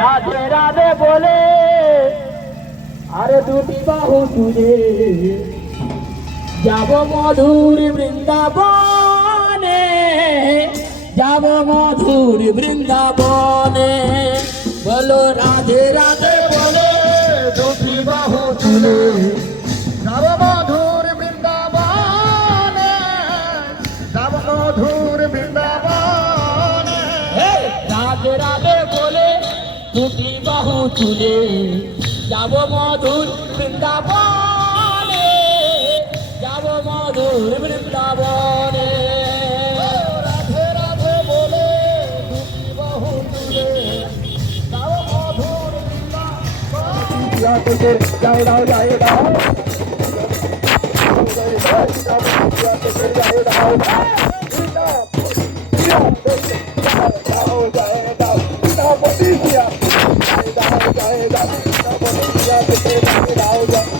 রাধে রাধে বলে, আরে দুটি বাহু তুলে যাব মধুর বৃন্দাবনে, যাব মধুর বৃন্দাবনে। বলো রাধে রাধে বলে, দুটি বাহু তুলে যাব মধুর বৃন্দাবনে, যাব মধুর বৃন্দাবনে। দুটি বাহু তুলে যাব মধুর বৃন্দাবনে যাব মধুর বৃন্দাবনে। রাধে রাধে বলে দুটি বাহু তুলে যাব মধুর বৃন্দাবনে। যাও যাও যাই দাও Thank जाओ